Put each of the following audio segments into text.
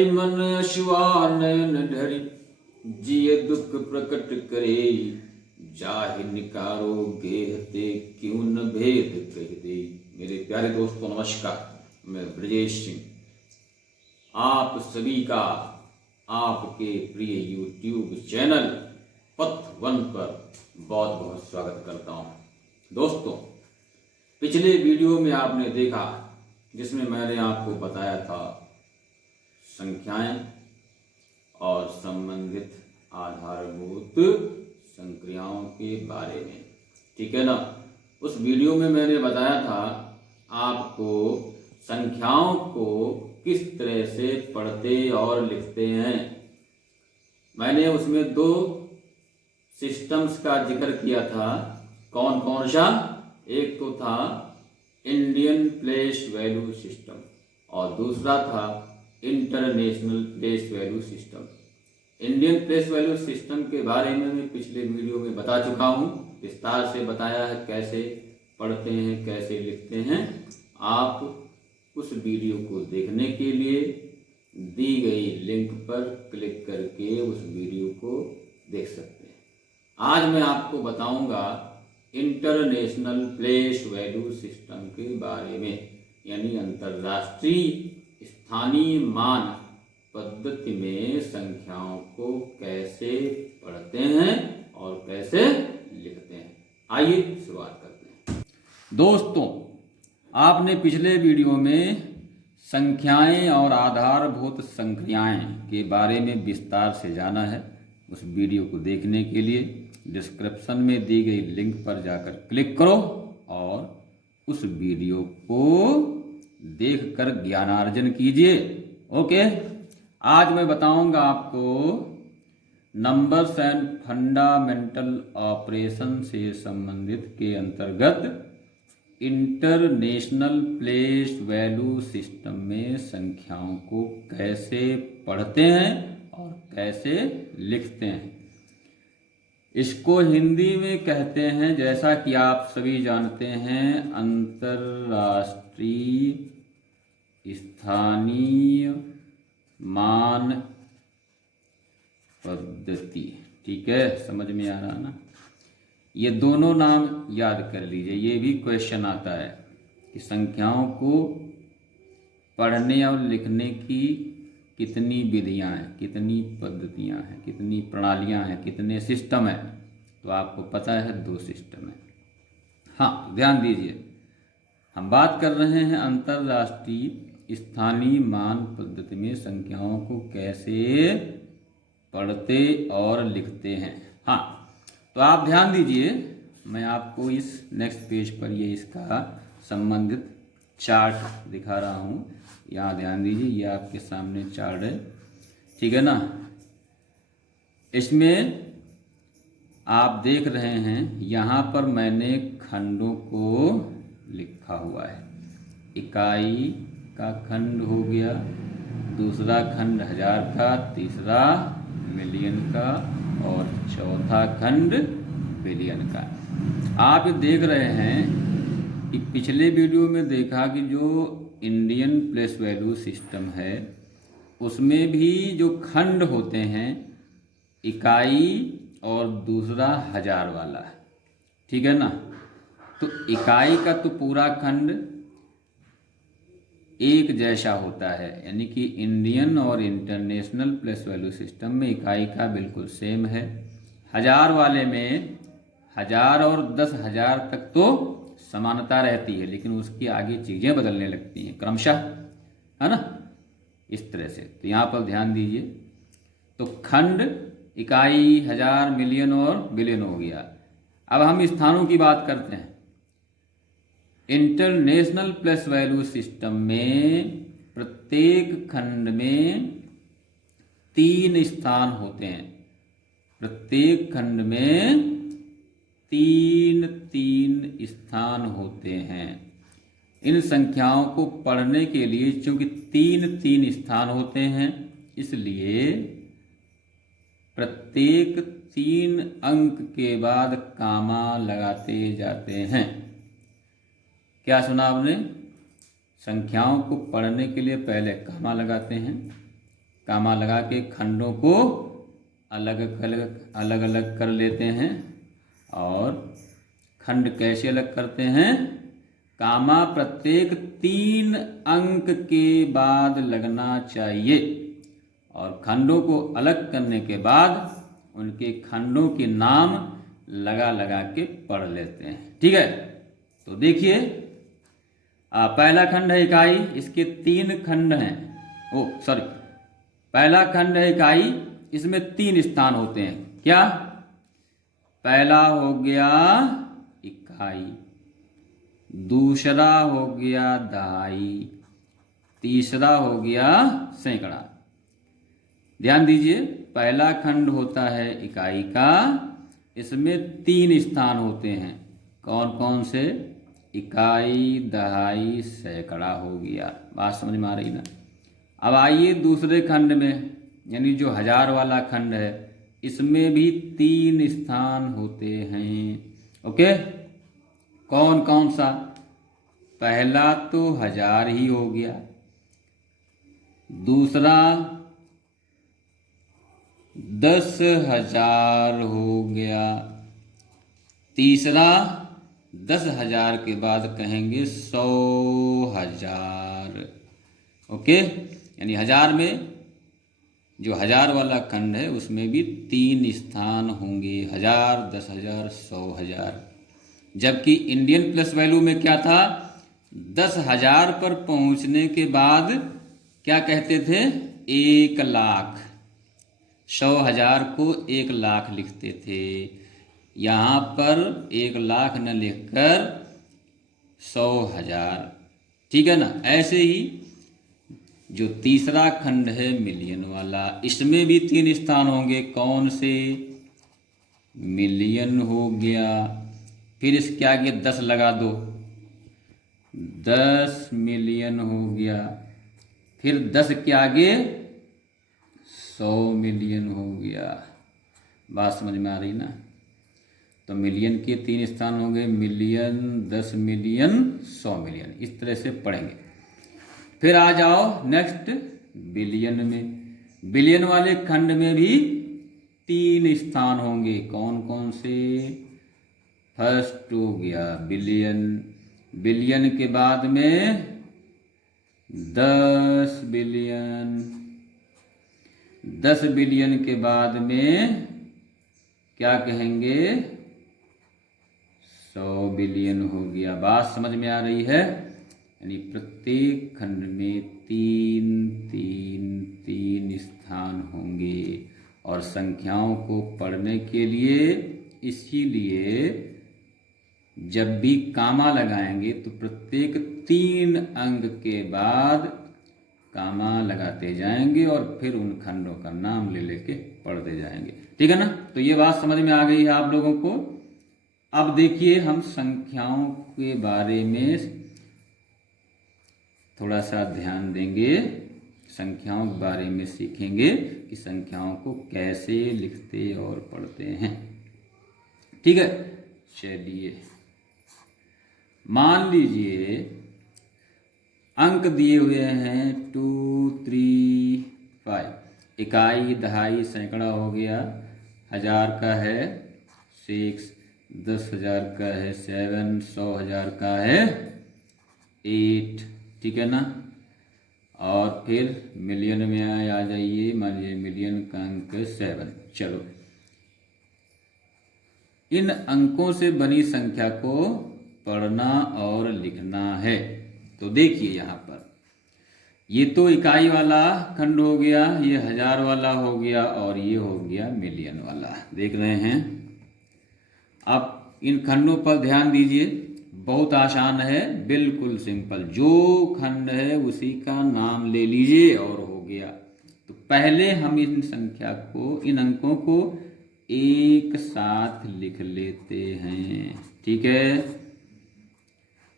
सही मन अशुआ नयन ढरी, जिय दुख प्रकट करे, जाहि निकारो गेहते क्यों न भेद कह दे। मेरे प्यारे दोस्तों नमस्कार, मैं ब्रजेश सिंह आप सभी का आपके प्रिय YouTube चैनल पथ वन पर बहुत बहुत स्वागत करता हूँ। दोस्तों, पिछले वीडियो में आपने देखा जिसमें मैंने आपको बताया था संख्याएं और संबंधित आधारभूत संक्रियाओं के बारे में, ठीक है ना। उस वीडियो में मैंने बताया था आपको संख्याओं को किस तरह से पढ़ते और लिखते हैं। मैंने उसमें दो सिस्टम्स का जिक्र किया था। कौन कौन सा? एक तो था इंडियन प्लेस वैल्यू सिस्टम और दूसरा था international place value system. Indian place value system के बारे में मैं पिछले वीडियो में बता चुका हूँ, विस्तार से बताया है कैसे पढ़ते हैं, कैसे लिखते हैं। आप उस वीडियो को देखने के लिए दी गई लिंक पर क्लिक करके उस वीडियो को देख सकते हैं। आज मैं आपको बताऊंगा इंटरनेशनल प्लेस वैल्यू सिस्टम के बारे में, यानी अंतर्राष्ट्रीय स्थानीय मान पद्धति में संख्याओं को कैसे पढ़ते हैं और कैसे लिखते हैं। आइए शुरुआत करते हैं। दोस्तों, आपने पिछले वीडियो में संख्याएं और आधारभूत संक्रियाएं के बारे में विस्तार से जाना है। उस वीडियो को देखने के लिए डिस्क्रिप्शन में दी गई लिंक पर जाकर क्लिक करो और उस वीडियो को देखकर ज्ञानार्जन कीजिए। ओके, आज मैं बताऊंगा आपको नंबर्स एंड फंडामेंटल ऑपरेशन से संबंधित के अंतर्गत इंटरनेशनल प्लेस वैल्यू सिस्टम में संख्याओं को कैसे पढ़ते हैं और कैसे लिखते हैं। इसको हिंदी में कहते हैं, जैसा कि आप सभी जानते हैं, अंतर्राष्ट्रीय स्थानीय मान पद्धति। ठीक है, समझ में आ रहा ना। ये दोनों नाम याद कर लीजिए, ये भी क्वेश्चन आता है कि संख्याओं को पढ़ने और लिखने की कितनी विधियां हैं, कितनी पद्धतियां हैं, कितनी प्रणालियां हैं, कितने सिस्टम हैं। तो आपको पता है 2 सिस्टम है। हाँ, ध्यान दीजिए, हम बात कर रहे हैं अंतर्राष्ट्रीय स्थानीय मान पद्धति में संख्याओं को कैसे पढ़ते और लिखते हैं। हाँ, तो आप ध्यान दीजिए, मैं आपको इस नेक्स्ट पेज पर ये इसका संबंधित चार्ट दिखा रहा हूँ। यहाँ ध्यान दीजिए, ये आपके सामने चार्ट है, ठीक है ना। इसमें आप देख रहे हैं, यहाँ पर मैंने खंडों को लिखा हुआ है। इकाई का खंड हो गया, दूसरा खंड 1000 का, तीसरा मिलियन का और चौथा खंड बिलियन का। आप देख रहे हैं कि पिछले वीडियो में देखा कि जो इंडियन प्लेस वैल्यू सिस्टम है उसमें भी जो खंड होते हैं इकाई और दूसरा 1000 वाला है, ठीक है ना। तो इकाई का तो पूरा खंड एक जैसा होता है, यानी कि इंडियन और इंटरनेशनल प्लेस वैल्यू सिस्टम में इकाई का बिल्कुल सेम है। 1000 वाले में 1000 और 10,000 तक तो समानता रहती है, लेकिन उसके आगे चीज़ें बदलने लगती हैं क्रमशः, है ना, इस तरह से। तो यहाँ पर ध्यान दीजिए, तो खंड, इकाई, 1000, मिलियन और बिलियन हो गया। अब हम स्थानों की बात करते हैं। इंटरनेशनल प्लेस वैल्यू सिस्टम में प्रत्येक खंड में 3 स्थान होते हैं। प्रत्येक खंड में 3 स्थान होते हैं। इन संख्याओं को पढ़ने के लिए चूंकि 3 स्थान होते हैं, इसलिए प्रत्येक 3 अंक के बाद कामा लगाते जाते हैं। क्या सुना आपने? संख्याओं को पढ़ने के लिए पहले कामा लगाते हैं, कामा लगा के खंडों को अलग अलग कर लेते हैं। और खंड कैसे अलग करते हैं? कामा प्रत्येक 3 अंक के बाद लगना चाहिए और खंडों को अलग करने के बाद उनके खंडों के नाम लगा लगा के पढ़ लेते हैं। ठीक है, तो देखिए पहला खंड है इकाई, इसके 3 खंड हैं। पहला खंड है इकाई, इसमें 3 स्थान होते हैं। क्या? पहला हो गया इकाई, दूसरा हो गया दहाई, तीसरा हो गया सैकड़ा। ध्यान दीजिए, पहला खंड होता है इकाई का, इसमें 3 स्थान होते हैं। कौन कौन से? इकाई, दहाई, सैकड़ा हो गया। बात समझ में आ रही ना? अब आइए दूसरे खंड में, यानी जो 1000 वाला खंड है, इसमें भी 3 स्थान होते हैं। ओके, कौन कौन सा? पहला तो 1000 ही हो गया, दूसरा 10,000 हो गया, तीसरा 10,000 के बाद कहेंगे 100,000। ओके, यानी 1000 में जो 1000 वाला खंड है उसमें भी 3 स्थान होंगे, 1000, 10,000, 100,000। जबकि इंडियन प्लस वैल्यू में क्या था? 10,000 पर पहुंचने के बाद क्या कहते थे? 1 लाख। 100,000 को 1 लाख लिखते थे। यहाँ पर 1 लाख न लिखकर 100,000। ठीक है ना? ऐसे ही जो तीसरा खंड है मिलियन वाला, इसमें भी 3 स्थान होंगे। कौन से? मिलियन हो गया, फिर इसके आगे 10 लगा दो, 10 मिलियन हो गया, फिर 10 के आगे 100 मिलियन हो गया। बात समझ में आ रही ना? तो मिलियन के 3 स्थान हो गए, मिलियन, 10 मिलियन, 100 मिलियन। इस तरह से पढ़ेंगे। फिर आ जाओ नेक्स्ट बिलियन में। बिलियन वाले खंड में भी 3 स्थान होंगे। कौन कौन से? फर्स्ट हो गया बिलियन, बिलियन के बाद में 10 बिलियन, 10 बिलियन के बाद में क्या कहेंगे? 100 बिलियन हो गया। बात समझ में आ रही है? यानी प्रत्येक खंड में 3 स्थान होंगे। और संख्याओं को पढ़ने के लिए, इसीलिए जब भी कामा लगाएंगे तो प्रत्येक 3 अंक के बाद कामा लगाते जाएंगे और फिर उन खंडों का नाम ले लेके पढ़ते जाएंगे। ठीक है ना? तो ये बात समझ में आ गई है आप लोगों को। अब देखिए हम संख्याओं के बारे में थोड़ा सा ध्यान देंगे, संख्याओं के बारे में सीखेंगे कि संख्याओं को कैसे लिखते और पढ़ते हैं। ठीक है, चलिए मान लीजिए अंक दिए हुए हैं 2, 3, 5। इकाई, दहाई, सैकड़ा हो गया। 1000 का है 6, 10,000 का है 7, 100,000 का है 8। ठीक है ना? और फिर मिलियन में आ जाइए, मान लीजिए मिलियन का अंक 7। चलो, इन अंकों से बनी संख्या को पढ़ना और लिखना है। तो देखिए यहाँ पर ये तो इकाई वाला खंड हो गया, ये 1000 वाला हो गया और ये हो गया मिलियन वाला। देख रहे हैं? आप इन खंडों पर ध्यान दीजिए, बहुत आसान है, बिल्कुल सिंपल। जो खंड है उसी का नाम ले लीजिए और हो गया। तो पहले हम इन संख्या को, इन अंकों को एक साथ लिख लेते हैं। ठीक है?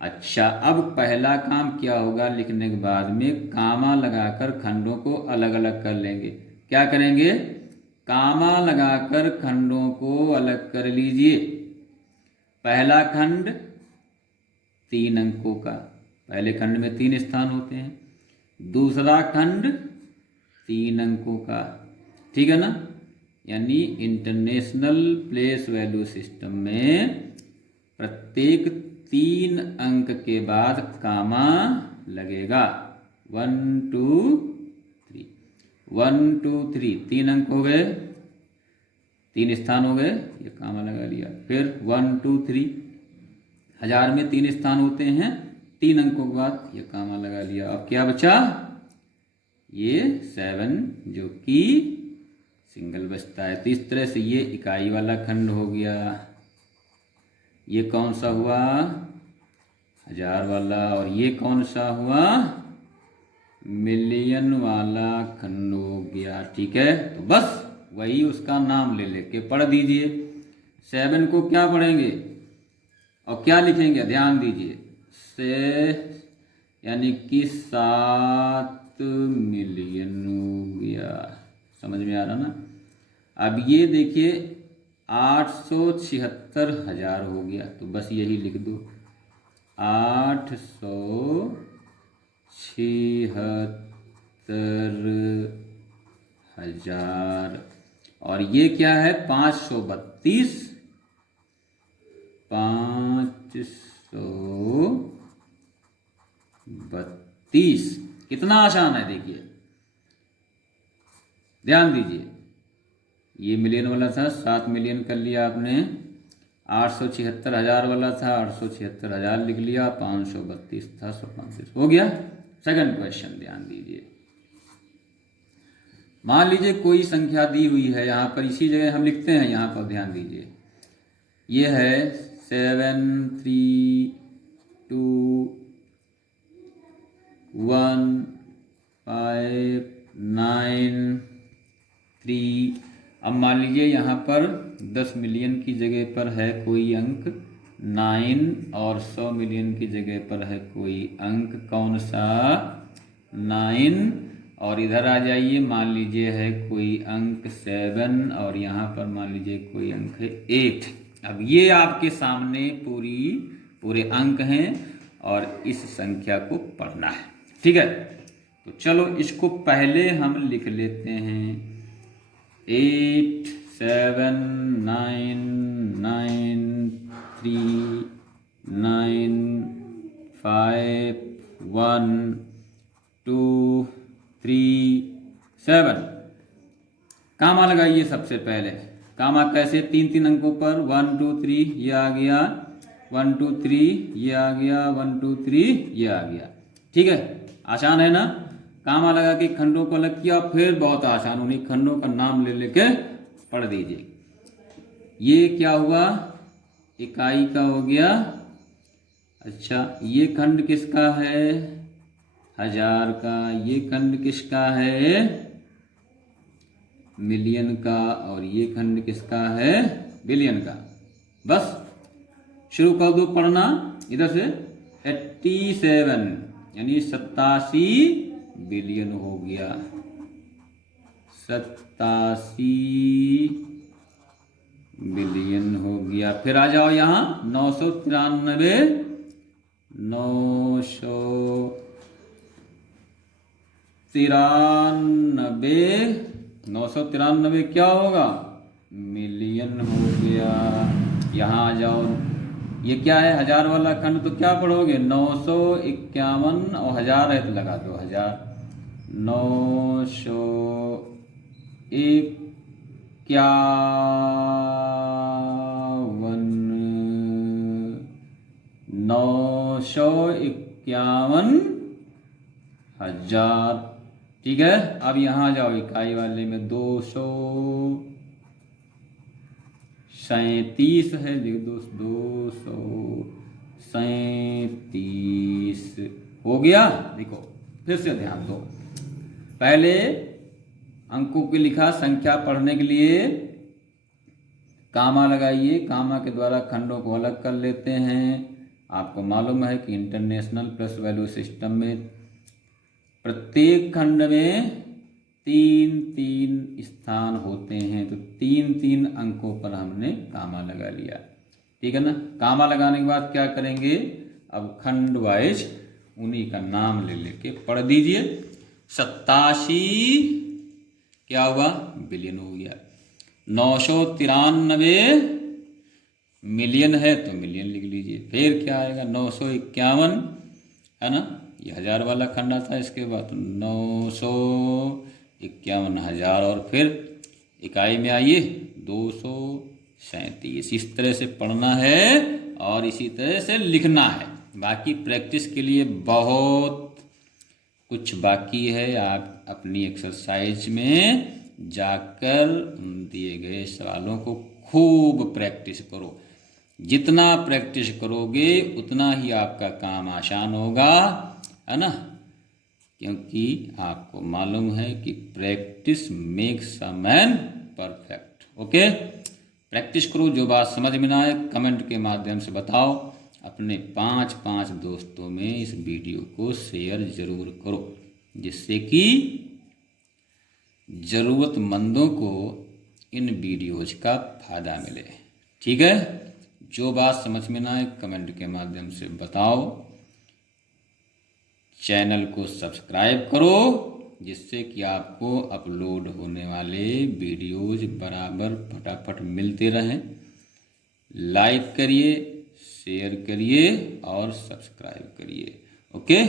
अच्छा, अब पहला काम क्या होगा? लिखने के बाद में कामा लगाकर खंडों को अलग अलग कर लेंगे। क्या करेंगे? कामा लगाकर खंडों को अलग कर लीजिए। पहला खंड 3 अंकों का, पहले खंड में 3 स्थान होते हैं। दूसरा खंड 3 अंकों का, ठीक है ना। यानी इंटरनेशनल प्लेस वैल्यू सिस्टम में प्रत्येक 3 अंक के बाद कामा लगेगा। 1 2 3, 1 2 3, 3 अंक हो गए, 3 स्थान हो गए, ये कामा लगा लिया। फिर 1 2 3, 1000 में 3 स्थान होते हैं, 3 अंकों के बाद ये कामा लगा लिया। अब क्या बचा, ये 7 जो कि सिंगल बचता है। तो इस तरह से ये इकाई वाला खंड हो गया। ये कौन सा हुआ, 1000 वाला, और ये कौन सा हुआ, मिलियन वाला खंड हो गया, ठीक है। तो बस वही उसका नाम ले लेके पढ़ दीजिए। 7 को क्या पढ़ेंगे और क्या लिखेंगे, ध्यान दीजिए, से यानी कि 7 मिलियन हो गया। समझ में आ रहा ना। अब ये देखिए 876,000 हो गया, तो बस यही लिख दो, 876,000। और ये क्या है, 532, 532। कितना आसान है देखिए, ध्यान दीजिए। ये मिलियन वाला था, 7 मिलियन कर लिया आपने। 876,000 वाला था, 876,000 लिख लिया। 532 था, 135 हो गया। सेकंड क्वेश्चन ध्यान दीजिए। मान लीजिए कोई संख्या दी हुई है, यहाँ पर इसी जगह हम लिखते हैं, यहाँ पर ध्यान दीजिए। ये है 7 3 2 1 5 9 3। अब मान लीजिए यहाँ पर 10 मिलियन की जगह पर है कोई अंक 9 और 100 मिलियन की जगह पर है कोई अंक, कौन सा, 9। और इधर आ जाइए, मान लीजिए है कोई अंक 7 और यहाँ पर मान लीजिए कोई अंक है 8। अब ये आपके सामने पूरे अंक हैं और इस संख्या को पढ़ना है, ठीक है। तो चलो इसको पहले हम लिख लेते हैं। 8 7 9 9 3 9 5 1 2 3 7। कामा लगाइए सबसे पहले। कामा कैसे, 3 अंकों पर, 1 2 3 ये आ गया, 1 2 3 ये आ गया, 1 2 3 ये आ गया, ठीक है। आसान है ना। कामा लगा के खंडों को अलग किया, फिर बहुत आसान, उन्हीं खंडों का नाम ले लेके पढ़ दीजिए। ये क्या हुआ, इकाई का हो गया। अच्छा, ये खंड किसका है, 1000 का। ये खंड किसका है, मिलियन का। और ये खंड किसका है, बिलियन का। बस शुरू कर दो पढ़ना इधर से। 87 यानी 87 बिलियन हो गया, 87 बिलियन हो गया। फिर आ जाओ यहाँ 993, 993 क्या होगा, मिलियन हो गया। यहाँ आ जाओ, ये क्या है, 1000 वाला खंड, तो क्या पढ़ोगे, 951 और 1000 है तो लगा दो 1000। 951 951,000, ठीक है। अब यहाँ जाओ इकाई वाले में 237 है, लिख दो 237 हो गया। देखो फिर से ध्यान दो, पहले अंकों को लिखा, संख्या पढ़ने के लिए कामा लगाइए, कामा के द्वारा खंडों को अलग कर लेते हैं। आपको मालूम है कि इंटरनेशनल प्लस वैल्यू सिस्टम में प्रत्येक खंड में 3-3 स्थान होते हैं, तो 3-3 अंकों पर हमने कामा लगा लिया, ठीक है ना। कामा लगाने के बाद क्या करेंगे, अब खंड वाइज उन्हीं का नाम ले लेके पढ़ दीजिए। 87 क्या हुआ, बिलियन हो गया। 993 मिलियन है तो मिलियन लिख लीजिए। फिर क्या आएगा, 951 है ना, ये हजार वाला खंड आता है। इसके बाद 951,000 और फिर इकाई में आइए 237। इस तरह से पढ़ना है और इसी तरह से लिखना है। बाकी प्रैक्टिस के लिए बहुत कुछ बाकी है। आप अपनी एक्सरसाइज में जाकर उन दिए गए सवालों को खूब प्रैक्टिस करो। जितना प्रैक्टिस करोगे उतना ही आपका काम आसान होगा, है ना, क्योंकि आपको मालूम है कि practice makes a man perfect. Okay, practice करो। जो बात समझ में ना आए कमेंट के माध्यम से बताओ। अपने 5 दोस्तों में इस वीडियो को शेयर ज़रूर करो, जिससे कि ज़रूरतमंदों को इन वीडियोज का फ़ायदा मिले। ठीक है, जो बात समझ में ना आए कमेंट के माध्यम से बताओ। चैनल को सब्सक्राइब करो, जिससे कि आपको अपलोड होने वाले वीडियोज बराबर फटाफट मिलते रहें। लाइक करिए, शेयर करिए और सब्सक्राइब करिए। ओके।